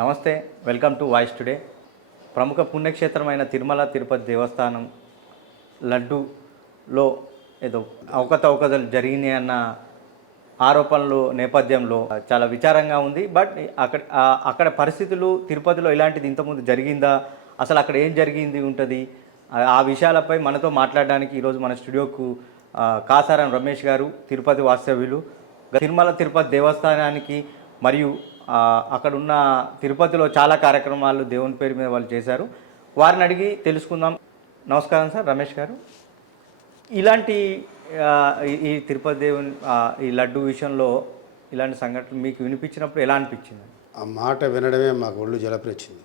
నమస్తే, welcome to voice today. ప్రముఖ పుణ్యక్షేత్రమైన తిరుమల తిరుపతి దేవస్థానం లడ్డూలో ఏదో అవకతవకలు జరిగినాయి అన్న ఆరోపణలు నేపథ్యంలో చాలా విచారంగా ఉంది. బట్ అక్కడ పరిస్థితులు తిరుపతిలో ఇలాంటిది ఇంతకుముందు జరిగిందా, అసలు అక్కడ ఏం జరిగింది ఉంటుంది, ఆ విషయాలపై మనతో మాట్లాడడానికి ఈరోజు మన స్టూడియోకు కాసారం రమేష్ గారు, తిరుపతి వాస్తవ్యులు, తిరుమల తిరుపతి దేవస్థానానికి మరియు అక్కడున్న తిరుపతిలో చాలా కార్యక్రమాలు దేవుని పేరు మీద వాళ్ళు చేశారు. వారిని అడిగి తెలుసుకుందాం. నమస్కారం సార్, రమేష్ గారు. ఇలాంటి ఈ తిరుపతి దేవుని ఈ లడ్డు విషయంలో ఇలాంటి సంఘటన మీకు వినిపించినప్పుడు ఎలా అనిపించింది? ఆ మాట వినడమే మాకు ఒళ్ళు జలపరిచింది.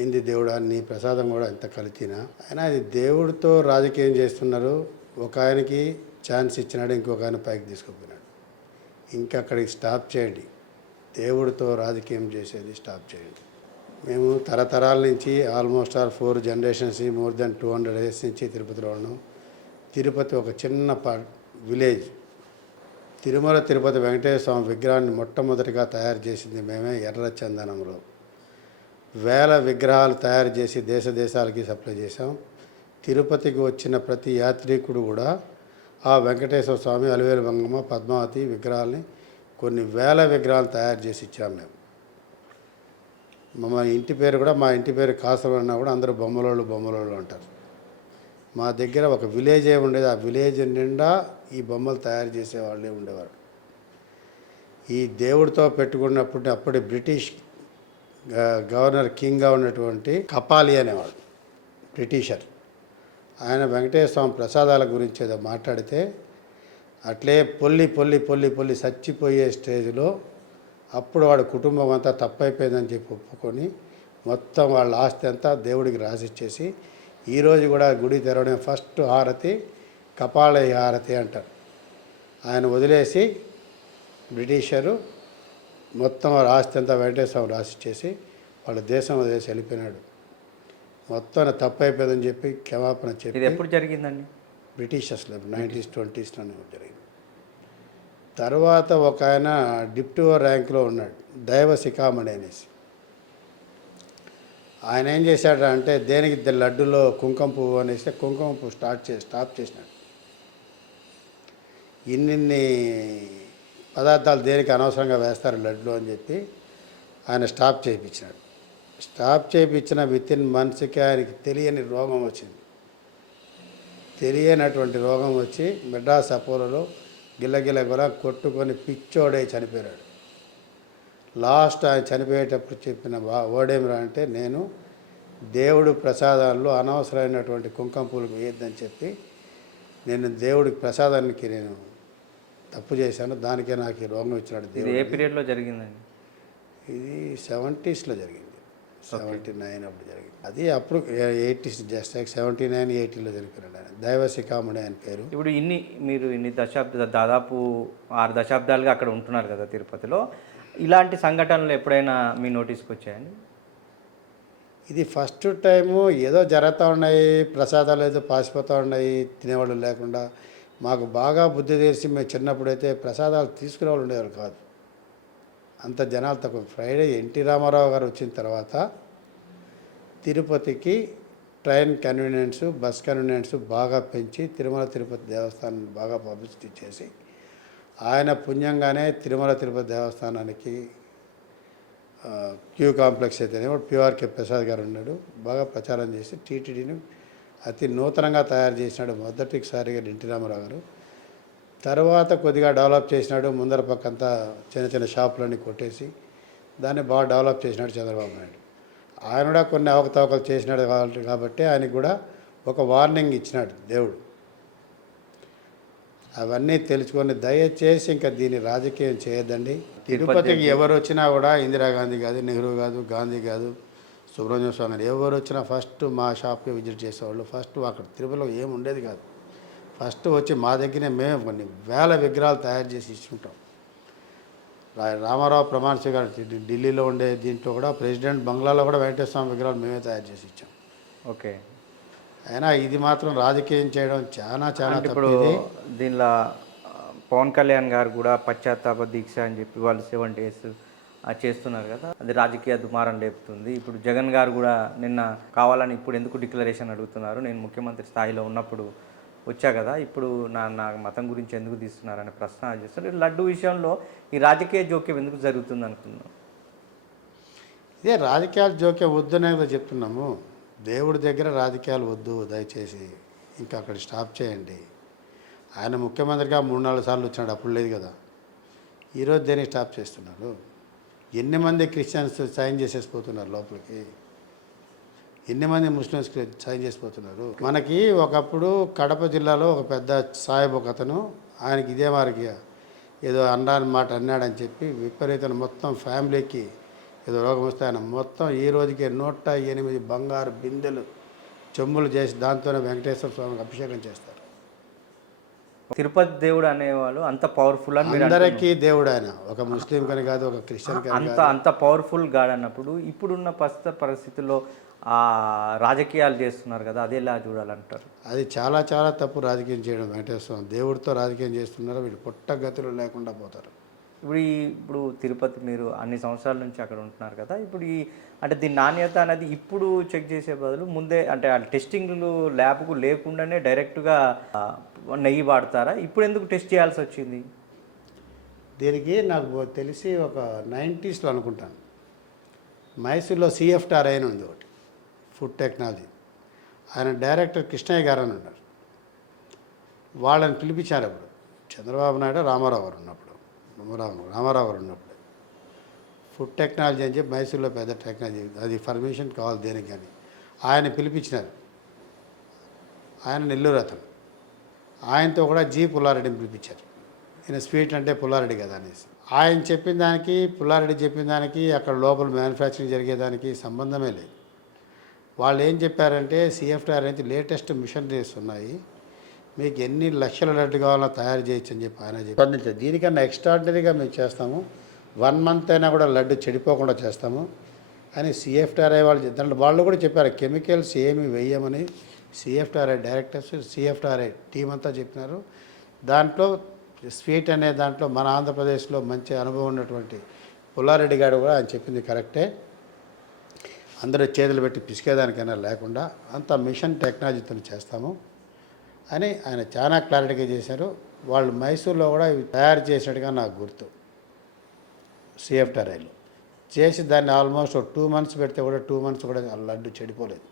ఏంది దేవుడా, నీ ప్రసాదం కూడా ఎంత కలితినా అయినా అది దేవుడితో రాజకీయం చేస్తున్నారు. ఒక ఆయనకి ఛాన్స్ ఇచ్చినాడు, ఇంకొక ఆయన పైకి తీసుకుపోయినాడు. ఇంకా అక్కడికి స్టాప్ చేయండి. దేవుడితో రాజకీయం చేసేది స్టాప్ చేయండి. మేము తరతరాల నుంచి almost 4 generations, more than 200 years నుంచి తిరుపతిలో ఉన్నాం. తిరుపతి ఒక చిన్న విలేజ్. తిరుమల తిరుపతి వెంకటేశ్వర స్వామి విగ్రహాన్ని మొట్టమొదటిగా తయారు చేసింది మేమే ఎర్ర చందనంలో. వేల విగ్రహాలు తయారు చేసి దేశ దేశాలకి సప్లై చేసాం. తిరుపతికి వచ్చిన ప్రతి యాత్రికుడు కూడా ఆ వెంకటేశ్వర స్వామి, అలివేలు మంగమ్మ, పద్మావతి విగ్రహాలని కొన్ని వేల విగ్రహాలు తయారు చేసి ఇచ్చాం మేము. మా ఇంటి పేరు కూడా, మా ఇంటి పేరు కాసరం అన్నా కూడా అందరూ బొమ్మలోళ్ళు అంటారు. మా దగ్గర ఒక విలేజే ఉండేది. ఆ విలేజ్ నిండా ఈ బొమ్మలు తయారు చేసేవాళ్ళే ఉండేవారు. ఈ దేవుడితో పెట్టుకున్నప్పుడు అప్పటి బ్రిటిష్ గవర్నర్ కింగ్గా ఉన్నటువంటి కపాలి అనేవాడు, బ్రిటిషర్. ఆయన వెంకటేశ్వర స్వామి ప్రసాదాల గురించి ఏదో మాట్లాడితే అట్లే పొల్లి చచ్చిపోయే స్టేజ్లో అప్పుడు వాడి కుటుంబం అంతా తప్పైపోయిందని చెప్పి ఒప్పుకొని మొత్తం వాళ్ళ ఆస్తి అంతా దేవుడికి రాసిచ్చేసి ఈరోజు కూడా గుడి తెరవడం ఫస్ట్ హారతి కపాలయ్య హారతి అంటారు. ఆయన వదిలేసి బ్రిటిషరు మొత్తం వాళ్ళ ఆస్తి అంతా వెంకటేశ్వర స్వామి రాసిచ్చేసి వాళ్ళ దేశం వదిలేసి వెళ్ళిపోయినాడు. మొత్తం తప్పైపోయిందని చెప్పి క్షమాపణ చెప్పి. ఇది ఎప్పుడు జరిగిందండి? బ్రిటిషర్స్లో 1920s 20sలోనే జరిగింది. తర్వాత ఒక ఆయన డిప్టీ ర్యాంక్లో ఉన్నాడు, దైవ శిఖామణి అనేసి. ఆయన ఏం చేశాడు అంటే దేనికి లడ్డులో కుంకుమ పువ్వు అనేసి కుంకుమ పువ్వు స్టాప్ చేసినాడు. ఇన్నిన్ని పదార్థాలు దేనికి అనవసరంగా వేస్తారు లడ్డులో అని చెప్పి ఆయన స్టాప్ చేయించినాడు. స్టాప్ చేయించిన వితిన్ మంత్స్కి ఆయనకి తెలియని రోగం వచ్చింది. తెలియనటువంటి రోగం వచ్చి మెడ్రాస్ అపోలోలో గిల్లగిల్ల కూడా కొట్టుకొని పిచ్చోడై చనిపోయాడు. లాస్ట్ ఆయన చనిపోయేటప్పుడు చెప్పిన ఓడేమిరా అంటే, నేను దేవుడి ప్రసాదాల్లో అనవసరమైనటువంటి కుంకుమ పూలు వేయద్దని చెప్పి నేను దేవుడికి ప్రసాదానికి నేను తప్పు చేశాను, దానికే నాకు ఈ రోగం ఇచ్చినాడు దేవుడు. ఏ పీరియడ్లో జరిగిందండి? ఇది 70sలో జరిగింది, 79 అప్పుడు జరిగింది. అది అప్పుడు 80s, జస్ట్ 79, 80లో జరిగినాడు. ఆయన దైవ శిఖామణి ఆయన పేరు. ఇప్పుడు మీరు ఇన్ని దాదాపు 6 దశాబ్దాలుగా అక్కడ ఉంటున్నారు కదా తిరుపతిలో. ఇలాంటి సంఘటనలు ఎప్పుడైనా మీ నోటీస్కి వచ్చాయండి? ఇది ఫస్ట్ టైము. ఏదో జరుగుతూ ఉన్నాయి, ప్రసాదాలు ఏదో పాసిపోతూ ఉన్నాయి, తినేవాళ్ళు లేకుండా. మాకు బాగా బుద్ధి తెలిసి మేము చిన్నప్పుడైతే ప్రసాదాలు తీసుకునేవాళ్ళు ఉండేవాళ్ళు కాదు, అంత జనాలు తక్కువ. ఫ్రైడే ఎన్టీ రామారావు గారు వచ్చిన తర్వాత తిరుపతికి ట్రైన్ కన్వీనియన్స్, బస్ కన్వీనియన్స్ బాగా పెంచి తిరుమల తిరుపతి దేవస్థానాన్ని బాగా పబ్లిసిటీ చేసి ఆయన పుణ్యంగానే తిరుమల తిరుపతి దేవస్థానానికి క్యూ కాంప్లెక్స్ అయితేనే పిఆర్కే ప్రసాద్ గారు ఉన్నాడు, బాగా ప్రచారం చేసి టీటీడీని అతి నూతనంగా తయారు చేసినాడు మొదటిసారిగా ఎన్టీ రామారావు గారు. తర్వాత కొద్దిగా డెవలప్ చేసినాడు. ముందర పక్కంతా చిన్న చిన్న షాపులన్నీ కొట్టేసి దాన్ని బాగా డెవలప్ చేసినాడు చంద్రబాబు నాయుడు. ఆయన కూడా కొన్ని అవకతవకలు చేసినాడు కాబట్టి ఆయనకు కూడా ఒక వార్నింగ్ ఇచ్చినాడు దేవుడు. అవన్నీ తెలుసుకొని దయచేసి ఇంకా దీన్ని రాజకీయం చేయొద్దండి. తిరుపతికి ఎవరు వచ్చినా కూడా ఇందిరాగాంధీ కాదు, నెహ్రూ కాదు, గాంధీ కాదు, సుబ్రహ్మణ్య స్వామి గారు ఎవరు వచ్చినా ఫస్ట్ మా షాప్కి విజిట్ చేసేవాళ్ళు. ఫస్ట్ అక్కడ తిరుపతిలో ఏమి ఉండేది కాదు. ఫస్ట్ వచ్చి మా దగ్గరనే మేము కొన్ని వేల విగ్రహాలు తయారు చేసి ఇచ్చుకుంటాం. రామారావు ప్రమాణ స్వీకారం ఢిల్లీలో ఉండే దీంట్లో కూడా ప్రెసిడెంట్ బంగ్లాలో కూడా వెంకటేశ్వర స్వామి విగ్రహాలు మేమే తయారు చేసి ఇచ్చాం. ఓకే. అయినా ఇది మాత్రం రాజకీయం చేయడం చాలా ఇప్పుడు దీనిలో పవన్ కళ్యాణ్ గారు కూడా పశ్చాత్తాప దీక్ష అని చెప్పి వాళ్ళు 7 days చేస్తున్నారు కదా, అది రాజకీయ దుమారం లేపుతుంది. ఇప్పుడు జగన్ గారు కూడా నిన్న కావాలని ఇప్పుడు ఎందుకు డిక్లరేషన్ అడుగుతున్నారు, నేను ముఖ్యమంత్రి స్థాయిలో ఉన్నప్పుడు వచ్చా కదా, ఇప్పుడు నా మతం గురించి ఎందుకు తీస్తున్నారనే ప్రశ్న చేస్తారు. లడ్డు విషయంలో ఈ రాజకీయ జోక్యం ఎందుకు జరుగుతుంది అనుకున్నాను. ఇదే రాజకీయాలు జోక్యం వద్దనే కదా చెప్తున్నాము. దేవుడి దగ్గర రాజకీయాలు వద్దు దయచేసి, ఇంకా అక్కడ స్టాప్ చేయండి. ఆయన ముఖ్యమంత్రిగా 3-4 సార్లు వచ్చినాడు, అప్పుడు లేదు కదా. ఈరోజు దేనికి స్టాప్ చేస్తున్నారు? ఎన్ని మంది క్రిస్టియన్స్ సైన్ చేసేసిపోతున్నారు లోపలికి, ఎన్ని మంది ముస్లిమ్స్ సైన్ చేసిపోతున్నారు. మనకి ఒకప్పుడు కడప జిల్లాలో ఒక పెద్ద సాహెబ్ ఒక అతను, ఆయనకి ఇదే వారికి ఏదో అన్నాని మాట అన్నాడని చెప్పి విపరీతం మొత్తం ఫ్యామిలీకి ఏదో రోగం వస్తే ఆయన మొత్తం ఈ రోజుకి 108 బంగారు బిందెలు చెంబులు చేసి దాంతోనే వెంకటేశ్వర స్వామికి అభిషేకం చేస్తారు. తిరుపతి దేవుడు అనేవాళ్ళు అంత పవర్ఫుల్ అని మీరు అందరికీ దేవుడు ఆయన, ఒక ముస్లిం కని కాదు, ఒక క్రిస్టియన్ కని అంత అంత పవర్ఫుల్ గాడ్ అన్నప్పుడు ఇప్పుడున్న ప్రస్తుత పరిస్థితుల్లో ఆ రాజకీయాలు చేస్తున్నారు కదా, అది ఎలా చూడాలంటారు? అది చాలా చాలా తప్పు రాజకీయం చేయడం. వెంకటేశ్వర స్వామి దేవుడితో రాజకీయం చేస్తున్నారు, వీళ్ళు పుట్టగతులు లేకుండా పోతారు. ఇప్పుడు తిరుపతి మీరు అన్ని సంవత్సరాల నుంచి అక్కడ ఉంటున్నారు కదా, ఇప్పుడు అంటే దీని నాణ్యత అనేది ఇప్పుడు చెక్ చేసే బదులు ముందే అంటే ఆ టెస్టింగ్లు ల్యాబ్కు లేకుండానే డైరెక్ట్గా నెయ్యి వాడతారా? ఇప్పుడు ఎందుకు టెస్ట్ చేయాల్సి వచ్చింది? దీనికి నాకు తెలిసి ఒక 90sలో అనుకుంటాను, మైసూర్లో CFTRI అని ఉంది ఒకటి, ఫుడ్ టెక్నాలజీ. ఆయన డైరెక్టర్ కృష్ణయ్య గారు అని ఉన్నారు. వాళ్ళని పిలిపించారు అప్పుడు చంద్రబాబు నాయుడు రామారావు గారు ఉన్నప్పుడు, రామారావు గారు ఉన్నప్పుడు ఫుడ్ టెక్నాలజీ అని చెప్పి మైసూర్లో పెద్ద టెక్నాలజీ, అది పర్మిషన్ కావాలి దేనికి కానీ. ఆయన పిలిపించినారు. ఆయన నెల్లూరు అతను. ఆయనతో కూడా పుల్లారెడ్డిని పిలిపించారు. ఈయన స్వీట్ అంటే పుల్లారెడ్డి కదా అనేసి. ఆయన చెప్పిన దానికి పుల్లారెడ్డి చెప్పిన దానికి అక్కడ లోపల మ్యానుఫ్యాక్చరింగ్ జరిగేదానికి సంబంధమే లేదు. వాళ్ళు ఏం చెప్పారంటే CFTRI నుంచి లేటెస్ట్ మిషనరీస్ ఉన్నాయి, మీకు ఎన్ని లక్షల లడ్డు కావాలో తయారు చేయొచ్చు అని చెప్పి ఆయన చెప్పి, దీనికన్నా ఎక్స్ట్రాడినరీగా మేము చేస్తాము, 1 month అయినా కూడా లడ్డు చెడిపోకుండా చేస్తాము అని CFTRI వాళ్ళు దాంట్లో వాళ్ళు కూడా చెప్పారు. కెమికల్స్ ఏమి వేయమని CFTRI డైరెక్టర్స్, CFTRI టీం అంతా చెప్పినారు. దాంట్లో స్వీట్ అనే దాంట్లో మన ఆంధ్రప్రదేశ్లో మంచి అనుభవం ఉన్నటువంటి పుల్లారెడ్డి గారు కూడా ఆయన చెప్పింది కరెక్టే, అందరూ చేతులు పెట్టి పిసికేదానికైనా లేకుండా అంత మిషన్ టెక్నాలజీతో చేస్తాము అని ఆయన చాలా క్లారిటీగా చేశారు. వాళ్ళు మైసూర్లో కూడా ఇవి తయారు చేసినట్టుగా నాకు గుర్తు, CFTRIలో చేసి దాన్ని ఆల్మోస్ట్ 2 months పెడితే కూడా 2 months కూడా లడ్డు చెడిపోలేదు.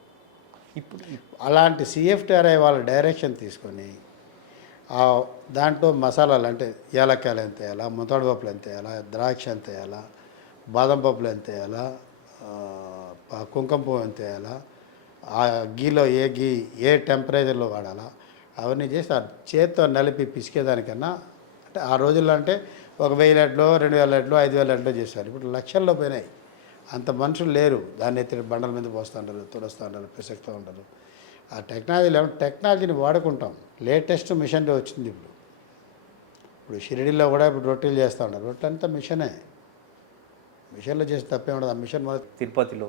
ఇప్పుడు అలాంటి CFTRI వాళ్ళ డైరెక్షన్ తీసుకొని దాంట్లో మసాలాలు అంటే యాలక్కాయలు ఎంత వేయాలా, ముతాడు పప్పులు ఎంత వేయాలా, ద్రాక్ష ఎంత వేయాలా, బాదం పప్పులు ఎంత వేయాలా, కుంకుమ పువ్వు ఎంత వేయాలా, ఆ గీలో ఏ టెంపరేచర్లో వాడాలా, అవన్నీ చేసి ఆ చేత్తో నలిపి పిసికేదానికన్నా, అంటే ఆ రోజుల్లో అంటే 1000 లడ్లు, 2000 లడ్లు, 5000 లడ్లు చేశారు. ఇప్పుడు లక్షల్లో పోయినాయి. అంత మనుషులు లేరు, దాన్ని ఎత్తి బండల మీద పోస్తూ ఉంటారు, తుడుస్తూ ఉంటారు, పిసుకుతూ ఉంటారు. ఆ టెక్నాలజీని వాడుకుంటాం. లేటెస్ట్ మిషనరీ వచ్చింది ఇప్పుడు షిరిడీలో కూడా ఇప్పుడు రొట్టెలు చేస్తూ ఉంటారు. రొట్టె అంతా మిషన్లో చేసి తప్పే ఉండదు. ఆ మిషన్ తిరుపతిలో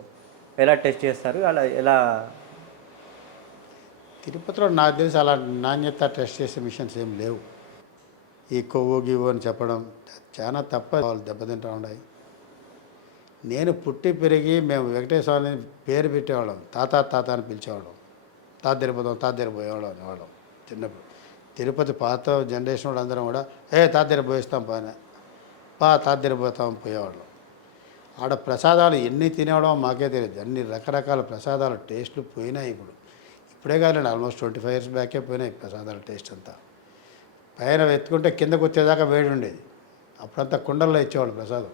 ఎలా టెస్ట్ చేస్తారు, అలా ఎలా? తిరుపతిలో నాకు తెలిసి అలా నాణ్యత టెస్ట్ చేసే మిషన్స్ ఏం లేవు. ఈ కొవ్వు గివ్వు అని చెప్పడం చాలా తప్ప, వాళ్ళు దెబ్బతింటూ ఉన్నాయి. నేను పుట్టి పెరిగి మేము వెంకటేశ్వర స్వామిని పేరు పెట్టేవాళ్ళం, తాత అని పిలిచేవాళ్ళం, తాత తిరిగిపోయేవాళ్ళం అనేవాళ్ళం చిన్నప్పుడు. తిరుపతి పాత జనరేషన్ వాళ్ళు అందరం కూడా తాత తిరిగిపోయిస్తాం తాత తిరిగిపోతాం పోయేవాళ్ళం. ఆడ ప్రసాదాలు ఎన్ని తినేవాళ్ళం మాకే తెలియదు. అన్ని రకరకాల ప్రసాదాల టేస్ట్లు పోయినాయి. ఇప్పుడే కాదండి, ఆల్మోస్ట్ 25 years బ్యాకే పోయినాయి ప్రసాదాల టేస్ట్ అంతా. పైన ఎత్తుకుంటే కిందకు వచ్చేదాకా వేడి ఉండేది. అప్పుడంతా కుండల్లో ఇచ్చేవాళ్ళు ప్రసాదం.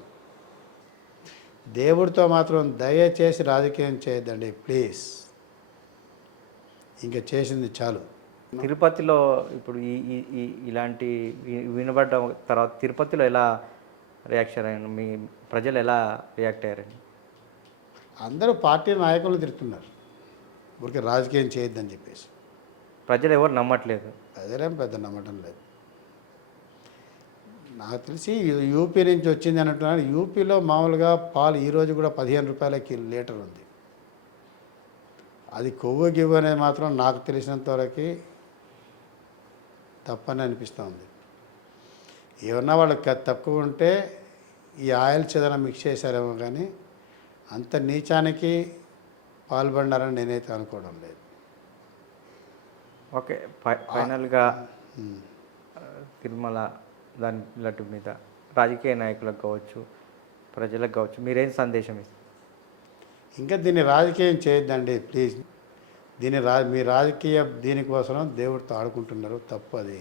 దేవుడితో మాత్రం దయచేసి రాజకీయం చేయొద్దండి ప్లీజ్, ఇంకా చేసింది చాలు. తిరుపతిలో ఇప్పుడు ఇలాంటి వినబడ్డ తర్వాత తిరుపతిలో ఎలా రియాక్షన్ అయ్యారు, మీ ప్రజలు ఎలా రియాక్ట్ అయ్యారండి? అందరూ పార్టీ నాయకులు తిరుగుతున్నారు, ఊరికి రాజకీయం చేయొద్దని చెప్పేసి. ప్రజలు ఎవరు నమ్మట్లేదు, ప్రజలేం పెద్ద నమ్మటం లేదు. నాకు తెలిసి యూపీ నుంచి వచ్చింది అన్నట్టున్నారు. యూపీలో మామూలుగా పాలు ఈరోజు కూడా 15 రూపాయలకి లీటర్ ఉంది. అది కొవ్వు గివ్వు అనేది మాత్రం నాకు తెలిసినంతవరకు తప్పని అనిపిస్తూ ఉంది. ఏమన్నా వాళ్ళకి తక్కువ ఉంటే ఈ ఆయిల్స్ ఏదైనా మిక్స్ చేశారేమో కానీ అంత నీచానికి పాల్పడినారని నేనైతే అనుకోవడం లేదు. ఓకే, ఫైనల్గా తిరుమల దాని లడ్డు మీద రాజకీయ నాయకులకు కావచ్చు, ప్రజలకు కావచ్చు, మీరేం సందేశం ఇస్తారు? ఇంకా దీన్ని రాజకీయం చేయొద్దండి ప్లీజ్. మీ రాజకీయ దీనికోసం దేవుడితో ఆడుకుంటున్నారు, తప్పు అది.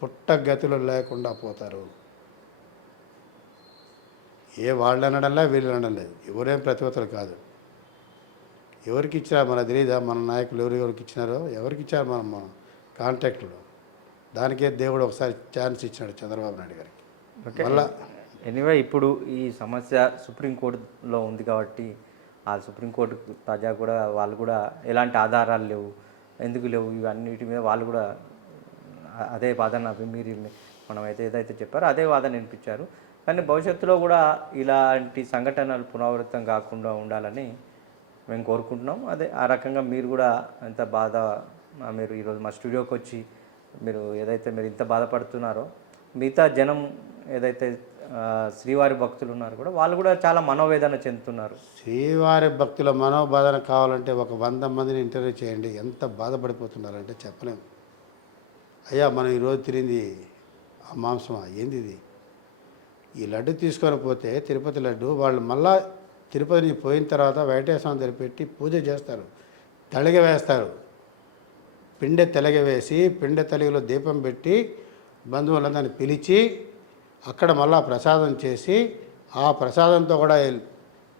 పుట్టగతులు లేకుండా పోతారు. ఏ వాళ్ళు అనడంలే, వీళ్ళు అనడం లేదు. ఎవరేం ప్రతివతలు కాదు. ఎవరికి ఇచ్చారో మన తెలియదా? మన నాయకులు ఎవరికి ఇచ్చినారో, ఎవరికి ఇచ్చారు మన కాంటాక్ట్లో. దానికే దేవుడు ఒకసారి ఛాన్స్ ఇచ్చినాడు చంద్రబాబు నాయుడు గారికి. మళ్ళా ఎనీవే ఇప్పుడు ఈ సమస్య సుప్రీంకోర్టులో ఉంది కాబట్టి ఆ సుప్రీంకోర్టు తాజా కూడా వాళ్ళు కూడా ఎలాంటి ఆధారాలు లేవు, ఎందుకు లేవు, ఇవన్నిటి మీద వాళ్ళు కూడా అదే వాదన మీరు మనం ఏదైతే చెప్పారో అదే వాదన వినిపించారు. కానీ భవిష్యత్తులో కూడా ఇలాంటి సంఘటనలు పునరావృతం కాకుండా ఉండాలని మేము కోరుకుంటున్నాం. అదే ఆ రకంగా మీరు కూడా ఎంత బాధ, మీరు ఈరోజు మా స్టూడియోకి వచ్చి మీరు ఇంత బాధపడుతున్నారో మిగతా జనం ఏదైతే శ్రీవారి భక్తులు ఉన్నారు కూడా వాళ్ళు కూడా చాలా మనోవేదన చెందుతున్నారు. శ్రీవారి భక్తుల మనోబాధన కావాలంటే ఒక 100 మందిని ఇంటర్వ్యూ చేయండి, ఎంత బాధపడిపోతున్నారంటే చెప్పలేము. అయ్యా మనం ఈరోజు తిరిగింది ఆ మాంసమా ఏంది ఇది? ఈ లడ్డు తీసుకొని పోతే తిరుపతి లడ్డు వాళ్ళు మళ్ళా తిరుపతి నుంచి పోయిన తర్వాత వెంకటేశ్వర దగ్గర పెట్టి పూజ చేస్తారు, తలిగ వేస్తారు. పిండె తెలగ వేసి పిండె తలిగలో దీపం పెట్టి బంధువులందరినీ పిలిచి అక్కడ మళ్ళా ప్రసాదం చేసి ఆ ప్రసాదంతో కూడా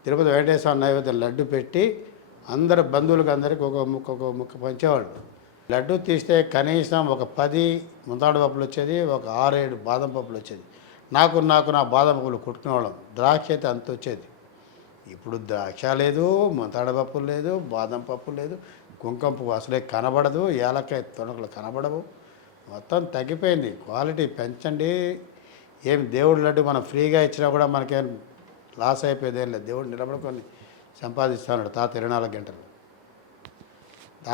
తిరుపతి వెంకటేశ్వర నైవేద్యం లడ్డు పెట్టి అందరు బంధువులకు అందరికి ఒక ముక్క పంచేవాళ్ళు. లడ్డు తీస్తే కనీసం ఒక 10 ముంతాడు పప్పులు వచ్చేది, ఒక 6-7 బాదం పప్పులు వచ్చేది. నాకు నా బాదం పప్పులు కొట్టుకునేవాళ్ళం. ద్రాక్ష అయితే అంత వచ్చేది. ఇప్పుడు ద్రాక్ష లేదు, ముంతాడు పప్పులు లేదు, బాదం పప్పు లేదు, కుంకుమ పువ్వు అసలే కనబడదు, ఏలకాయ తొణకలు కనబడవు. మొత్తం తగ్గిపోయింది. క్వాలిటీ పెంచండి. ఏం దేవుడు లడ్డు మనం ఫ్రీగా ఇచ్చినా కూడా మనకేం లాస్ అయిపోయేది ఏం లేదు. దేవుడు నిలబడుకొని సంపాదిస్తున్నాడు తాత 24 గంటలు.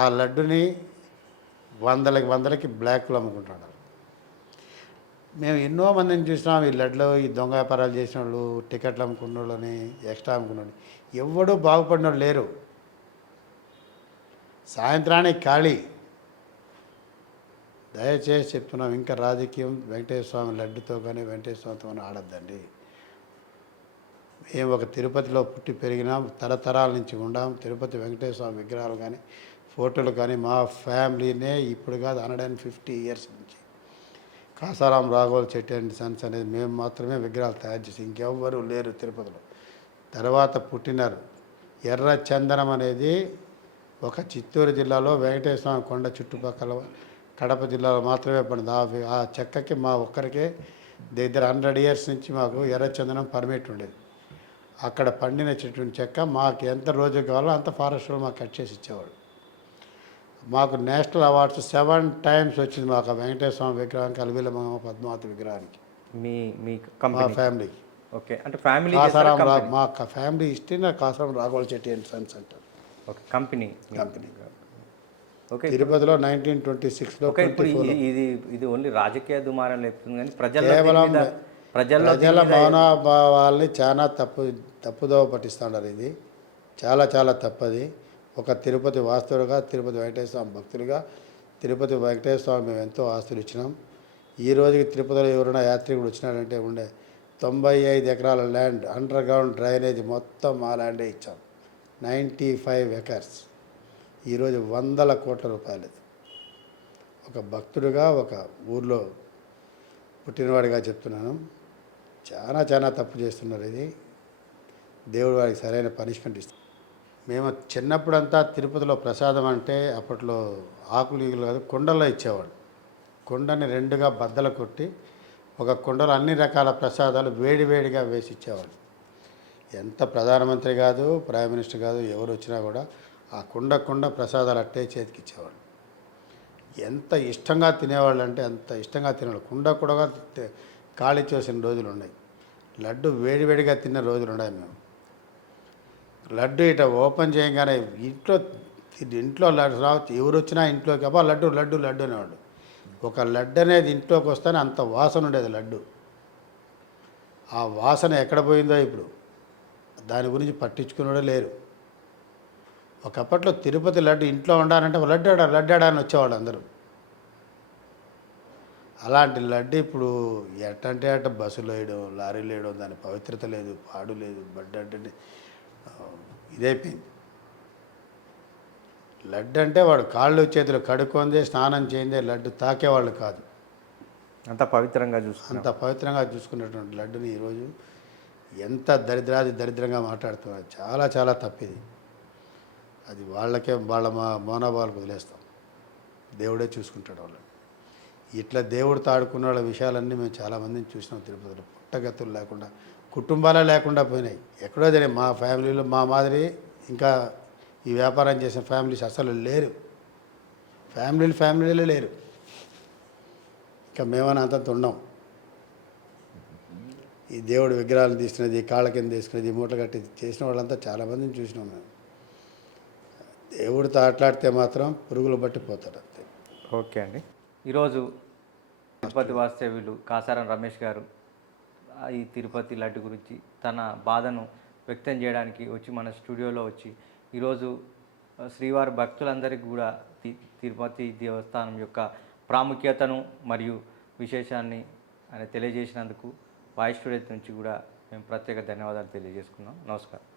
ఆ లడ్డుని వందలకి బ్లాక్లు అమ్ముకుంటున్నాడు. మేము ఎన్నో మందిని చూసినాం ఈ లడ్లో ఈ దొంగ వ్యాపారాలు చేసిన వాళ్ళు, టికెట్లు అమ్ముకున్న వాళ్ళని, ఎక్స్ట్రా అమ్ముకున్న వాళ్ళు, ఎవడూ బాగుపడిన వాళ్ళు లేరు. సాయంత్రానికి ఖాళీ. దయచేసి చెప్తున్నాం, ఇంకా రాజకీయం వెంకటేశ్వర స్వామి లడ్డుతో కానీ వెంకటేశ్వర స్వామితో కానీ ఆడద్దండి. మేము ఒక తిరుపతిలో పుట్టి పెరిగినాం, తరతరాల నుంచి ఉండాం. తిరుపతి వెంకటేశ్వర స్వామి విగ్రహాలు కానీ ఫోటోలు కానీ మా ఫ్యామిలీనే ఇప్పుడు కాదు 150 ఇయర్స్ నుంచి కాసారాం రాఘోల్ చెట్టి అండ్ సన్స్ అనేది మేము మాత్రమే విగ్రహాలు తయారు చేసి, ఇంకెవ్వరూ లేరు తిరుపతిలో. తర్వాత పుట్టినారు. ఎర్ర చందనం అనేది ఒక చిత్తూరు జిల్లాలో వెంకటేశ్వర స్వామి కొండ చుట్టుపక్కల కడప జిల్లాలో మాత్రమే పడింది. ఆ చెక్కకి మా ఒక్కరికే దగ్గర 100 ఇయర్స్ నుంచి మాకు ఎర్రచందనం పర్మిట్ ఉండేది. అక్కడ పండిన చెక్క మాకు ఎంత రోజు కావాలో అంత ఫారెస్ట్లో మాకు కట్ చేసి ఇచ్చేవాడు. మాకు నేషనల్ అవార్డ్స్ 7 times వచ్చింది మాకు వెంకటేశ్వర స్వామి విగ్రహానికి, అలవిలమ్మ పద్మావతి విగ్రహానికి, మా ఫ్యామిలీకి. ఓకే, అంటే ఫ్యామిలీ కాసారాం మా ఫ్యామిలీ హిస్టరీ నా కాసారాం రాఘోల్ చెట్టి అండ్ సన్స్ అంటారు. Okay, company. ఓకే, తిరుపతిలో 1926లో. ఓకే, ఇప్పుడు ఇది ఓన్లీ రాజకీయ దుమారం లేపుతుంది కానీ కేవలం ప్రజల మనోభావాల్ని చాలా తప్పుదోవ పట్టిస్తున్నారు. ఇది చాలా తప్పది. ఒక తిరుపతి వాస్తువులుగా, తిరుపతి వెంకటేశ్వర స్వామి భక్తులుగా, తిరుపతి వెంకటేశ్వర స్వామి మేము ఎంతో ఆస్తులు ఇచ్చినాం. ఈ రోజుకి తిరుపతిలో ఎవరైనా యాత్రికుడు వచ్చినాడంటే ఉండే 95 ఎకరాల ల్యాండ్, అండర్ గ్రౌండ్ డ్రైనేజ్ మొత్తం ఆ ల్యాండే ఇచ్చాం. 95 acres. ఈరోజు 100 కోట్ల రూపాయలు. ఒక భక్తుడిగా, ఒక ఊర్లో పుట్టినవాడిగా చెప్తున్నాను, చాలా తప్పు చేస్తున్నారు. ఇది దేవుడు వారికి సరైన పనిష్మెంట్ ఇస్తాం. మేము చిన్నప్పుడంతా తిరుపతిలో ప్రసాదం అంటే అప్పట్లో ఆకులు ఈగులు కాదు, కుండల్లో ఇచ్చేవాడు. కుండని 2గా బద్దలు కొట్టి ఒక కుండలో అన్ని రకాల ప్రసాదాలు వేడిగా వేసి ఇచ్చేవాడు. ఎంత ప్రధానమంత్రి కాదు, ప్రైమ్ మినిస్టర్ కాదు, ఎవరు వచ్చినా కూడా ఆ కుండ ప్రసాదాలు అట్టే చేతికి ఇచ్చేవాళ్ళు. ఎంత ఇష్టంగా తినేవాళ్ళు అంటే అంత ఇష్టంగా తినేవాళ్ళు. కుండ కూడా ఖాళీ చేసిన రోజులు ఉన్నాయి. లడ్డు వేడిగా తిన్న రోజులు ఉన్నాయి. మేము లడ్డు ఇట ఓపెన్ చేయగానే ఇంట్లో రావచ్చు, ఎవరు వచ్చినా ఇంట్లోకి అబ్బా లడ్డు అనేవాడు. ఒక లడ్డు అనేది ఇంట్లోకి వస్తేనే అంత వాసన ఉండేది లడ్డు. ఆ వాసన ఎక్కడ పోయిందో ఇప్పుడు దాని గురించి పట్టించుకునే లేరు. ఒకప్పట్లో తిరుపతి లడ్డు ఇంట్లో ఉండాలంటే లడ్డాడా అని వచ్చేవాళ్ళు అందరూ. అలాంటి లడ్డు ఇప్పుడు ఎట్టంటే అట్ట బస్సులో వేయడం, లారీలో వేయడం, దాని పవిత్రత లేదు, పాడు లేదు, బడ్డ అంటే ఇదైపోయింది. లడ్డు అంటే వాడు కాళ్ళు చేతులు కడుక్కుందే, స్నానం చేయిందే లడ్డు తాకేవాళ్ళు కాదు. అంత పవిత్రంగా చూసుకున్నాం. అంత పవిత్రంగా చూసుకున్నటువంటి లడ్డుని ఈరోజు ఎంత దరిద్రంగా మాట్లాడుతున్నారు. చాలా చాలా తప్పిది. అది వాళ్ళకే వాళ్ళ మోనోభావాలకు వదిలేస్తాం. దేవుడే చూసుకుంటాడు వాళ్ళని. ఇట్లా దేవుడితో ఆడుకున్న వాళ్ళ విషయాలన్నీ మేము చాలామందిని చూసినాం తిరుపతిలో. పుట్టగతులు లేకుండా, కుటుంబాలే లేకుండా పోయినాయి. ఎక్కడో తెలియదు. మా ఫ్యామిలీలో మా మాదిరి ఇంకా ఈ వ్యాపారం చేసిన ఫ్యామిలీస్ అసలు లేరు. ఫ్యామిలీలే లేరు. ఇంకా మేమని అంతంత ఉన్నాం. ఈ దేవుడు విగ్రహాలను తీసుకునేది, కాళ్ళ కింద తీసుకునేది, మూటలు కట్టి చేసిన వాళ్ళంతా చాలామందిని చూసినాం మేము. దేవుడితో ఆటలాడితే మాత్రం పురుగులు పట్టిపోతాడు అంతే. ఓకే అండి. ఈరోజు తిరుపతి వాస్తవ్యులు కాసారం రమేష్ గారు ఈ తిరుపతి లడ్డు గురించి తన బాధను వ్యక్తం చేయడానికి వచ్చి మన స్టూడియోలో వచ్చి ఈరోజు శ్రీవారి భక్తులందరికీ కూడా తిరుపతి దేవస్థానం యొక్క ప్రాముఖ్యతను మరియు విశేషాన్ని ఆయన తెలియజేసినందుకు వాయిస్ స్టూడియో నుంచి కూడా మేము ప్రత్యేక ధన్యవాదాలు తెలియజేసుకున్నాం. నమస్కారం.